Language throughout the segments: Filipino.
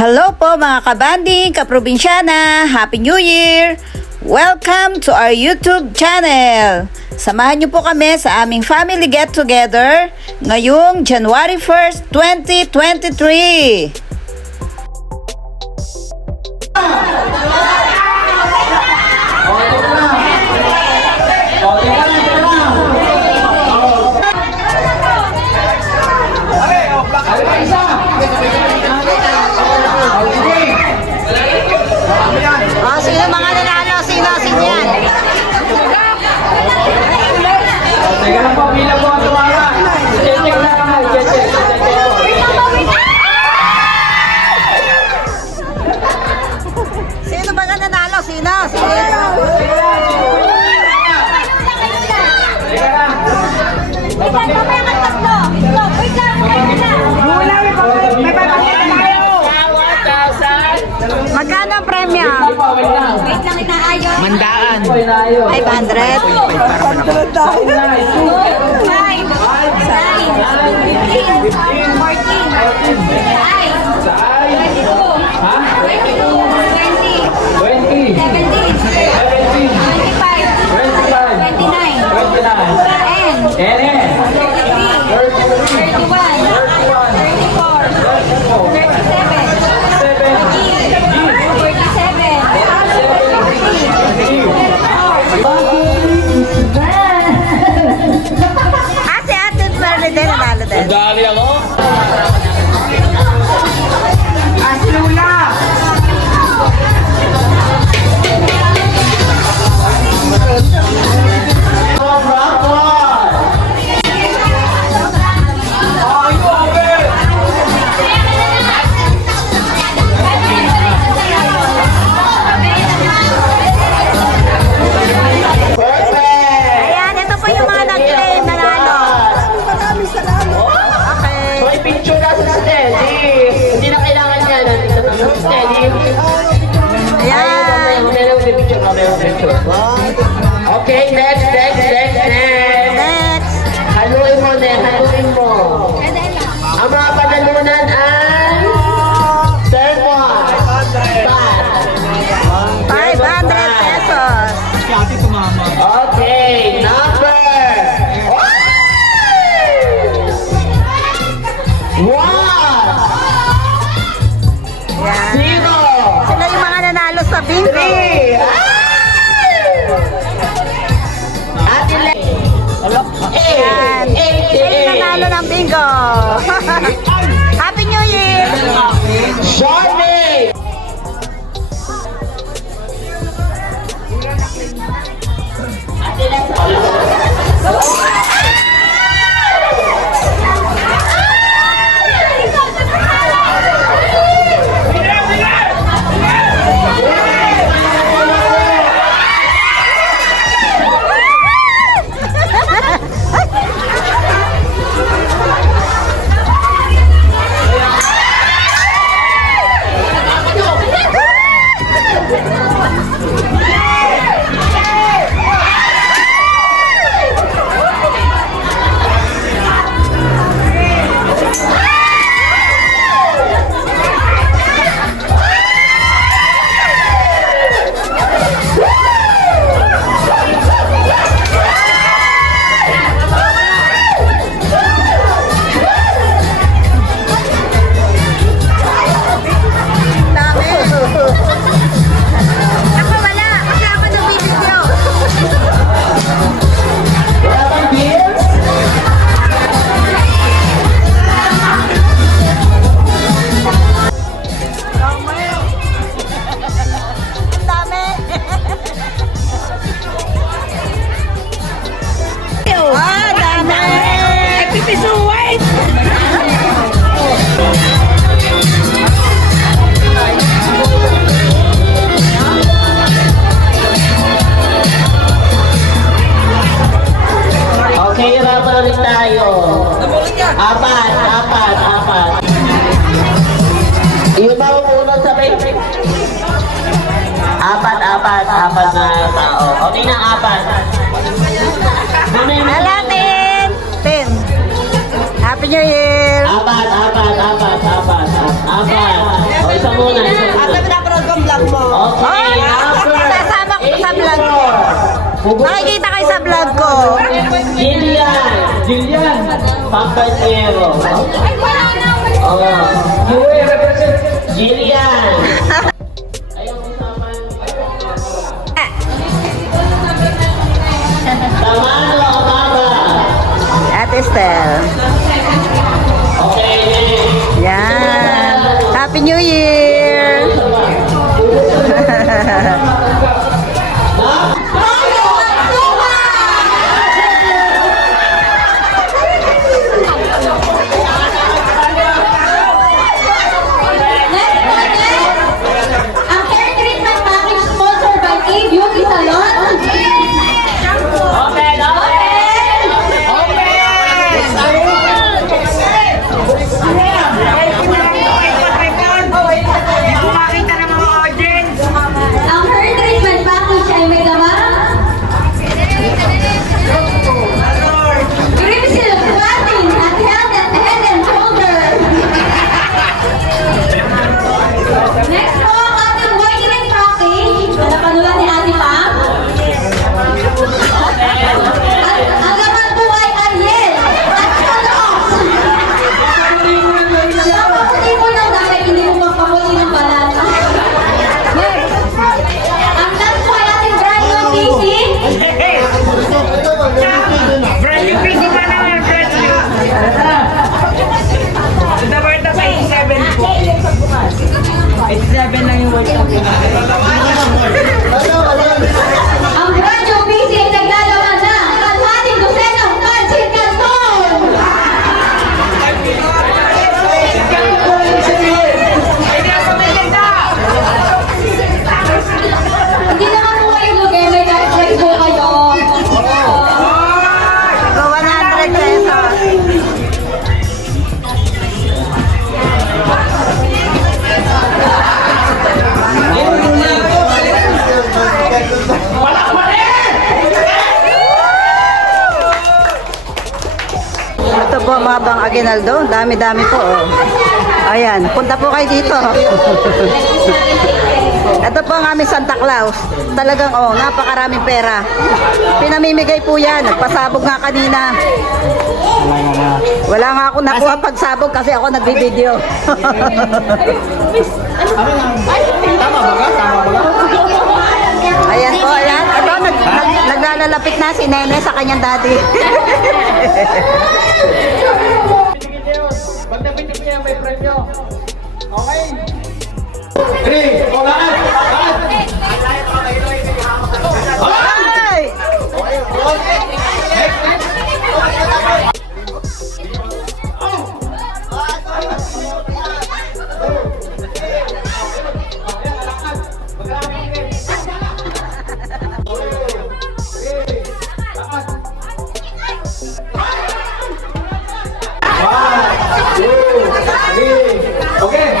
Hello po mga kabanding, kaprobinsyana, Happy New Year! Welcome to our YouTube channel! Samahan niyo po kami sa aming family get-together ngayong January 1st, 2023! Sino mga nanalo? Sino yan? Teka lang po, bilang po ang tumama. Check na kami. Check. Sino mga nanalo? Sino? Magkano ang premyo? Wait lang, inaayos. Mandaan. 500? Si Ate Merle din nanalo din. Dali ako. Ayan, ito po yung mga nag-claim nanalo. Okay. May picture na sa steady. Hindi na kailangan niya. Nandito na sa steady. Ayan. Meron yung picture. Okay, next. Next. Haluin mo. Ang mga panalunan ay cellphone, bat, 500 pesos. okay, number one, Ayan. zero, Sila yung mga nanalo sa bingo. three, Ate Le, Ayan. Sila yung nanalo ng bingo. Happy New Year! Shorty, Dami. Ako wala. Kasi ako nabibidyo. Ang dami. Dami. Pipisuwait. okay, hirapan ulit tayo. Apat. Yung maununod sa may apat na tao. Okay na, apat. Alatin. 10. Happy New Year. Apat. O, isang Nakikita kayo sa vlog ko. Jillian. Pampanyero. Ay, wala na. You will represent Jillian. Tamano, Amara. Ate Estel. Okay, Yan. Happy New Year! Ang hair treatment package sponsored by K-Beauty Salon. Open! Ang hair treatment package ay may laman Grimsil, Platin, at Head and Shoulder. Next po, ang ating whitening package. Panapanulan ni Ate Pam. At ang laman po ay Ariel at Kalos. Napakuli mo lang dahil hindi mo magpapuli ng balat. Ang last po ay ating brand new PC. Brand new PC pa naman, brand new. The worth of 87 po. 87 lang yung worth of Ang brand new PC ay naglalaman na kalhating dosenang Pansit Canton. Hindi naman po kayo lugay, may cash prize po kayo. Go 100 pesos. Ito po mga bang Aguinaldo. Dami-dami po. Oh. Ayan. Punta po kayo dito. Ito po ang aming Santa Claus. Talagang napakaraming pera. Pinamimigay po yan. Nagpasabog nga kanina. Wala nga ako nakuha pagsabog kasi ako nagbibideo. Ayan po, ayan. Ito, naglalapit na si Nene sa kanyang daddy. Pag napitik niya, may premyo. Okay? 3, ulaan! Ay! Okay.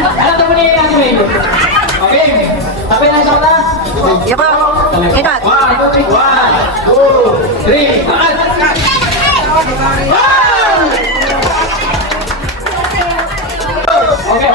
Ano ito mo niya yung okay. Sabi na siya na. Yoko, ikat. 1, 2, 3, bakit? Okay.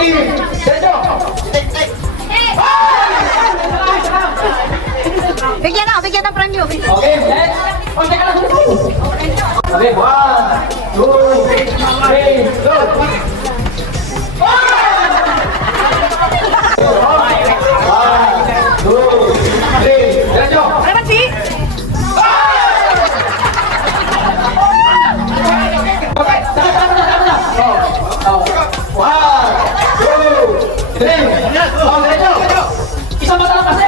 Diretso! Bigyan ng premyo. Okay, next. Oh, teka lang. Okay, 1, 2, 3, go! 1, 2, 3, diretso! Okay, saka na. Oh. 1, 2, 3. Oh, diretso. Isang mata lang kasi.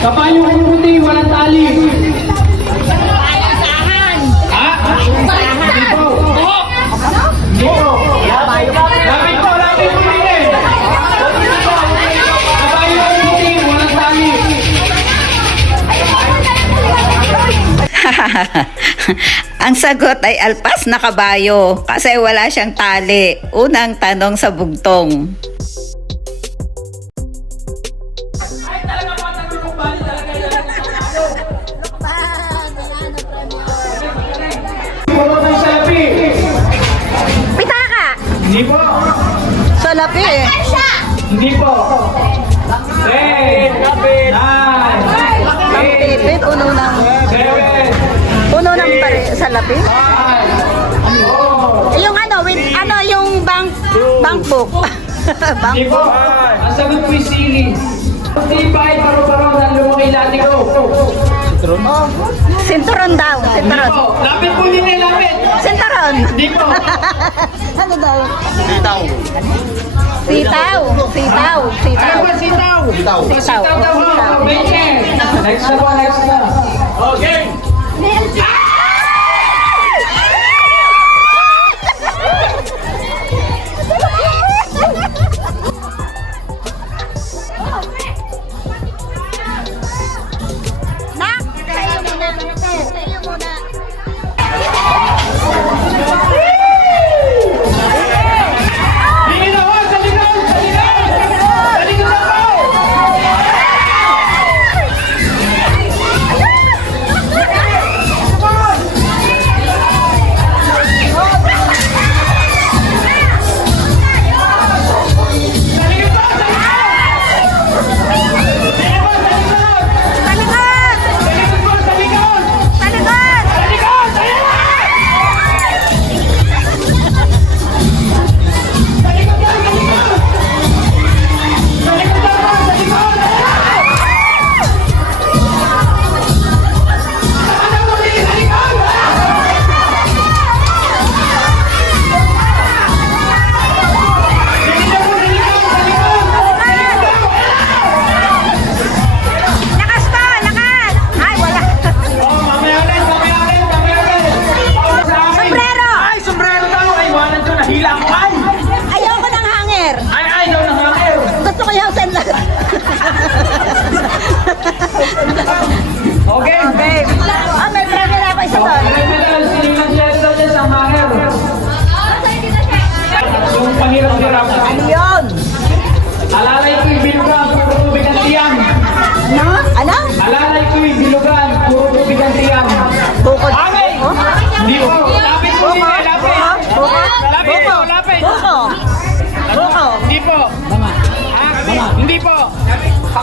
Kapayong ang puti, walang tali. Hindi po. Hindi po. Lapit po din eh. Kapayong ang puti, walang tali. Ang sagot ay alpas na kabayo kasi wala siyang tali. Unang tanong sa bugtong. Pitaka! Hindi po. Salapi eh. Hindi po. 10, 9, Pipi, puno ng 7, salapi. 5, Yung ano, yung bank book. Hindi po. Ang sagot ko sili. Hindi pa ay paru-paro ng lumaki lati ko. Sinturon daw, Hindi sinturon. po. Lapit po din eh, lapit. Sinturon. Hindi po. Ano daw? Sitaw. Sitaw. Ano ba sitaw? Sitaw. Sitaw daw ho. Next na po, next na. Okay.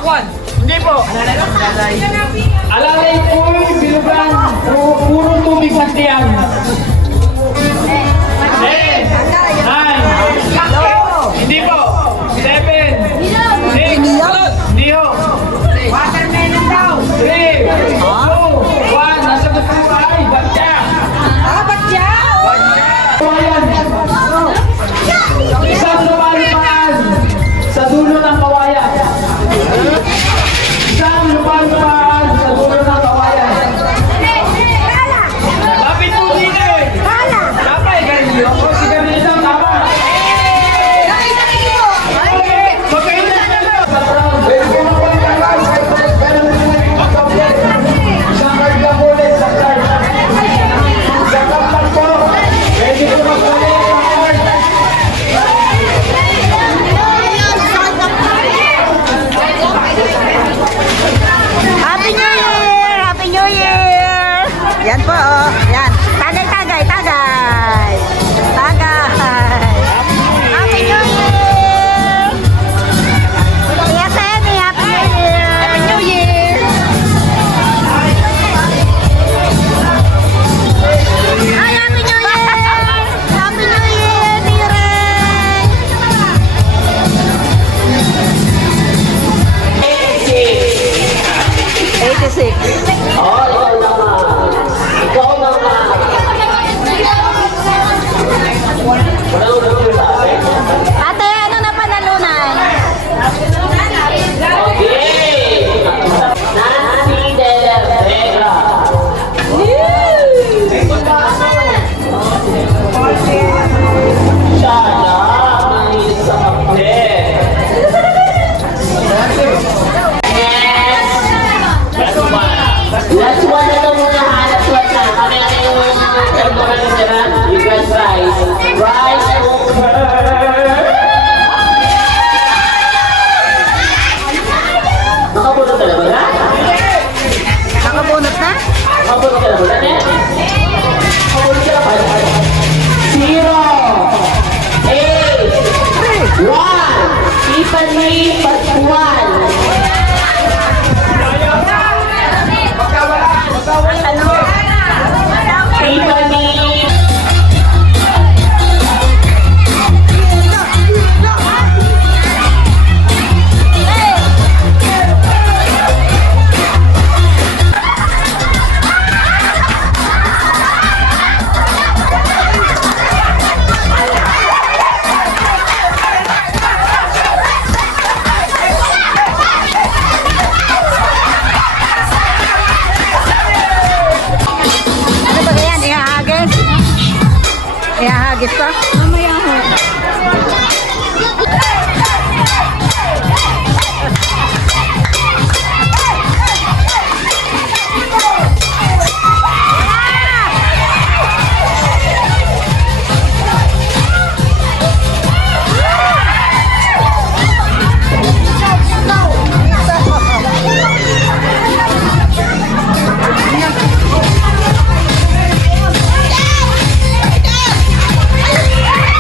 Pakwan. Hindi po. Alalay po'y bilugan. Puro tubig sa tiyan. 10, 9, hindi po. 7, 6, hindi ho. Watermelon daw. 3, 2, 1, nasa gusto mo ay, batya. Ba't yan? Kawayan. Isang lumalumaan sa dulo ng kawayan. Isang lumalumaan sa dulo ng kawayan. Lapit po dito eh. Tama eh, ganyan. Si ganyan ang tama. Magkailan na lang. Isang card lang ulit sa card. Isang card lang po. Ready po magpalit ang card. Happy New Year! Happy New Year! Yan po, oh. Yan. Tagay, tagay, tagay. Tagay. Happy New Year! Kuya Senny, Happy New Year! Happy New Year! Ay, Happy New Year! Happy New Year, Tireng! 86. Ate, ano na panalunan? Nancy de la Vega. Siya na may sa kape. Last one. Last one na ito muna ha. Last one na. Kami na yung you guys rise. Rise over. Nakabunod ka na ba na? Nakabunot na? Nakabunod ka na ba na? Nakabunod ka na ba? 0, 8, 1. Tiffany Pascual. Tiffany. Ano ba yan? Ihahagis? Ihahagis pa? Mamaya ho. Hey!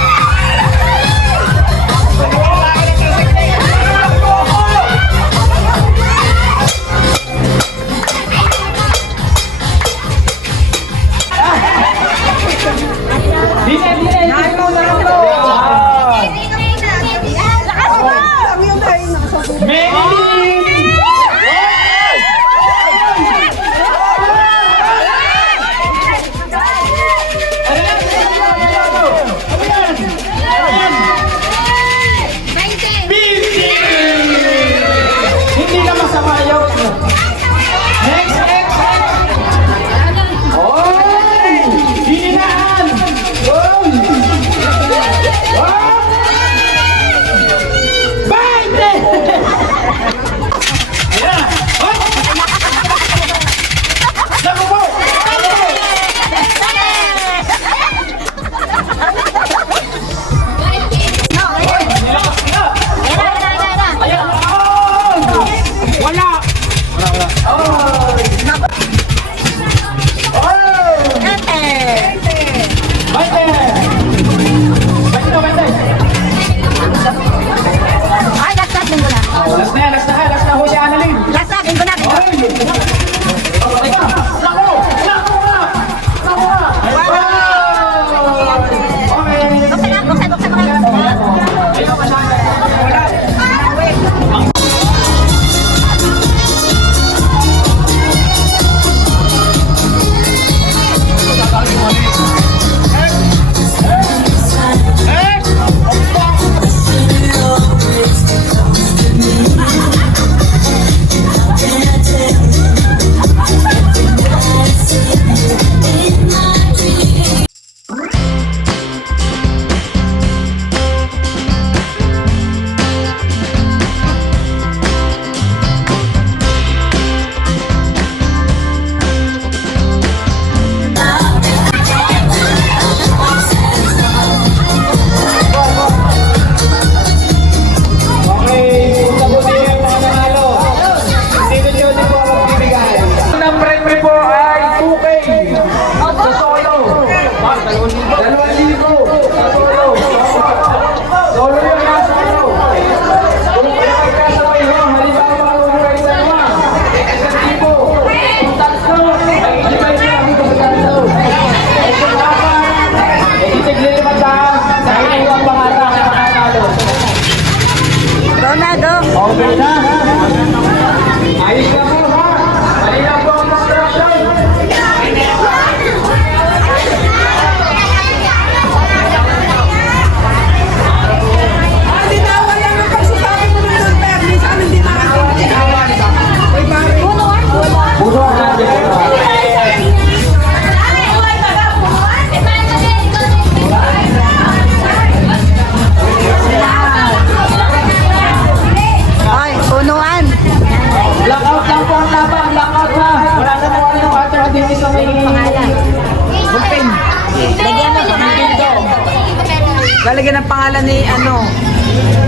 Lalagyan ng pangalan ni ano.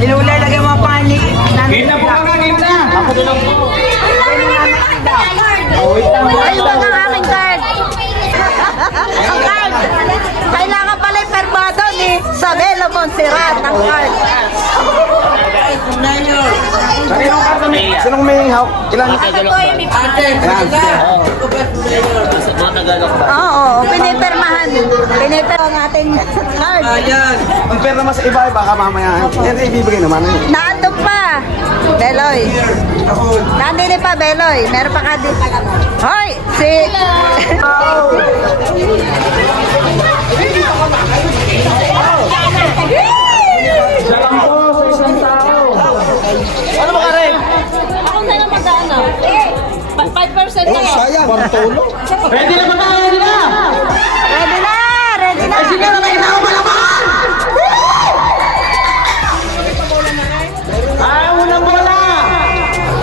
Nilulay, lagyan mo ang pangalan ni Nanay Game na po Ida. mga game na. Ako na lang po. Ayun ang aming card. Ang card. Kailangan pala yung permado ni Sabelo Monserrat ng card. Kaninong karta may? Sinong may hawak? Ilan? Mga Tagalog ba? Oo, pinipermahan. Piniper ang ating card. Ang pera naman sa iba, baka mamaya. Yan ay ibibigay naman. Naandun pa. Beloy. Nandini pa, Beloy. Meron pa ka din. Hoy! Si... Isa lang po sa isang tao. Ano ba ka rin? Ako na lang magkano? 5% na lang. Sayang. Bartolo. Pwede na ba tayo nila? Ready na! Ready na! Sige na tayo na ako malaman! Unang bola!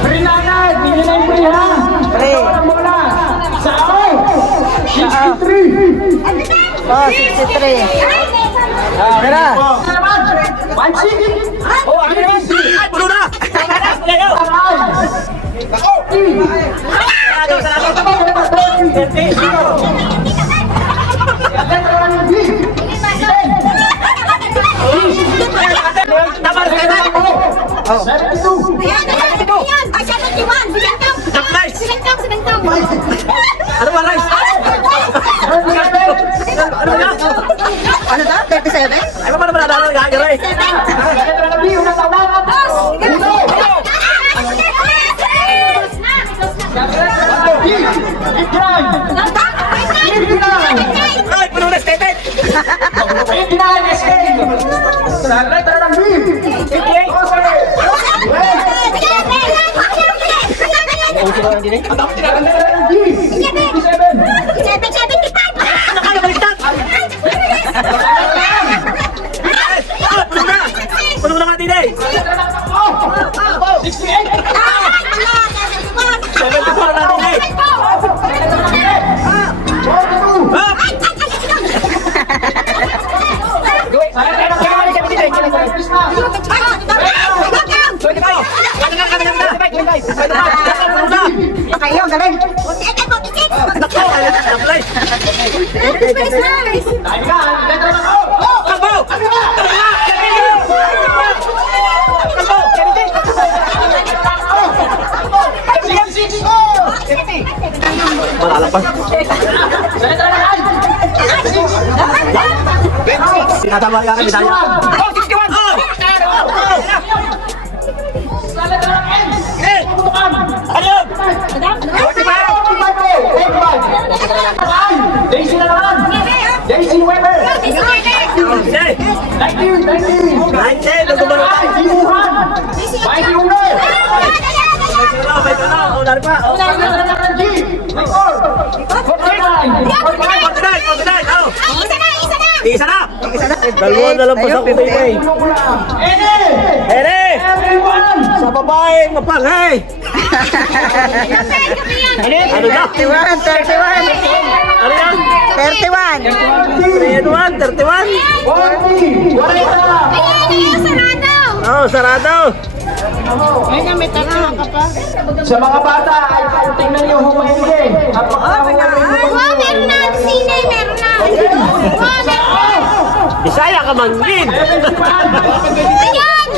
Free na agad! Bigyan na yung free ha! Free. Unang bola! Sao! 63! Oh, 63. Pera! Pansig! Oh, ano naman? Puno na! Ako! Ano ba, Rice? Ano to? 37? Ay, paano ba nadala ng hagara eh? Ay, puno na stated! Sa letra ng B! 58! Ang tapos tinaganda na ng G! 57! Ano kayo baliktad? Puno na nga din eh! 68! 74 na din eh! 42! Kayo, galing. Tinatama ka kami tayo. Oh, 61! Daisy na naman! Daisy Weber! 19! Nagumaro tayo! Inuhan! 21! Isa na! Dalawa na lang pa sa kutin eh. Ere! Everyone! Sa babae, mapanghay! Ano na? 31, 31. Ano yan? 31. 31, 31? 40! 40! Oh, sarado! Sa mga bata, ay tingnan niyo humahingi. Bisaya ka manggin! Ayan!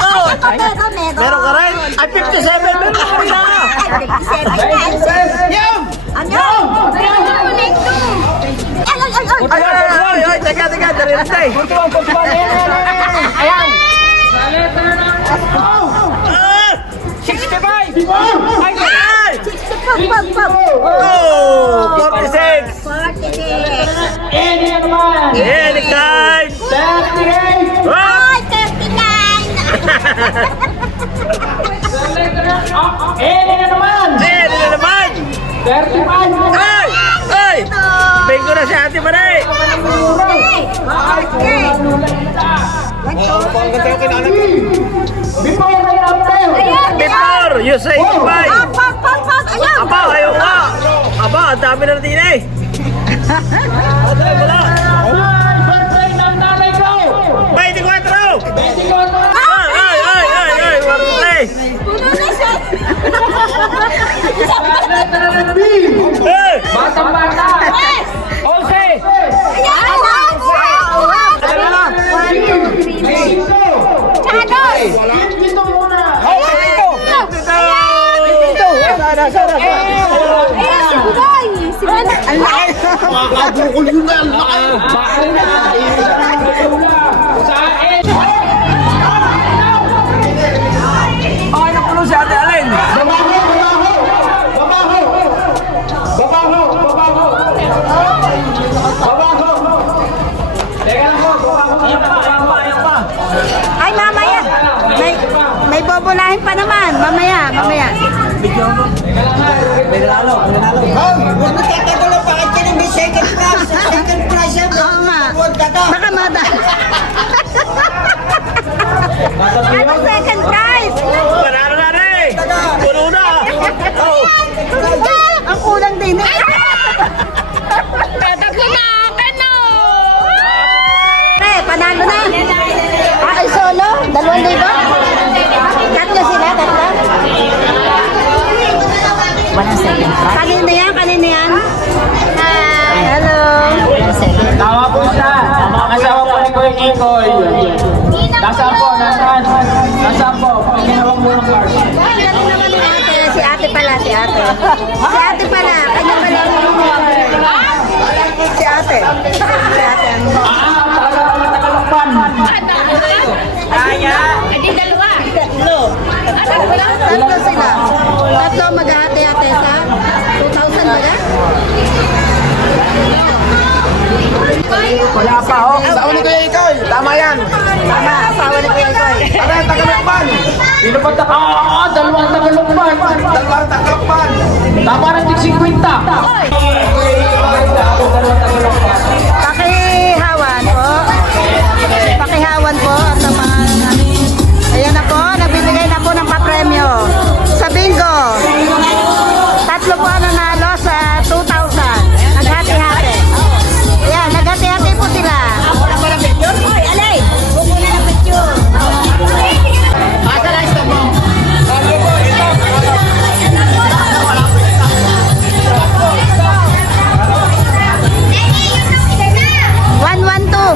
Ako! Meron ka rin? Ay, 57! Meron ka rin na! Ay, teka, dari natin. Ayan! 65! Ay! Oh! 46! Any naman! Any kind! 38! Any na naman! Any na naman! 35! Ay! Ay! Bingo na si Ate Manay! Before! You say goodbye! Aba, ayaw nga! Aba, ang dami na natin eh! Wala! Bata-bata. 11. Makakabukol yun na. Bakal na. Sain. Oh, napuno si Ate Alin. Teka lang po. Ayan pa. Ay, mamaya. May bobolahin pa naman. Mamaya. Oo nga. Baka mada. Ano second prize? Panalo na rin. Puno na. Ang kulang din eh. Tatlo na akin, no! Panalo na. Ay, solo? 2,000? Tatlo sila, tatlo? Walang second prize. Kanina yan? Hi. Hello. Tama po siya. Kasama po ni Kuya Kikoy. Nasaan po? Nasaan po? Pakinawag mo ng card. Si ate pala. Si ate pala. Kanya pala. Si ate. Talaga matagalokpan. Adi dalawa. Tatlo sila. Tatlo mag-ate-ate sa 2,000 ba na? Wala pa, oh. Asawa ni Kuya Ikoy. Tama yan. Tama, asawa ni Kuya Koy. Tara, tagalokpan. Sino pa dalawang tagalokpan. Dalawang tagalokpan. Tama rin tig 50. Pakihawan po. Pakihawan po at sa mga ayan na po, nabibigay na po ng papremyo. Sa bingo, tatlo po ang nanalo sa 2,000. Naghati-hati. Ayan, naghati-hati po sila. Hoy, alay! Bumuna ng picture. One, one, two.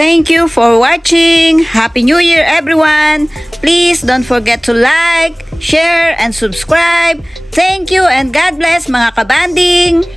Thank you for watching. Happy New Year, everyone. Please don't forget to like, share, and subscribe. Thank you and God bless mga kabanding.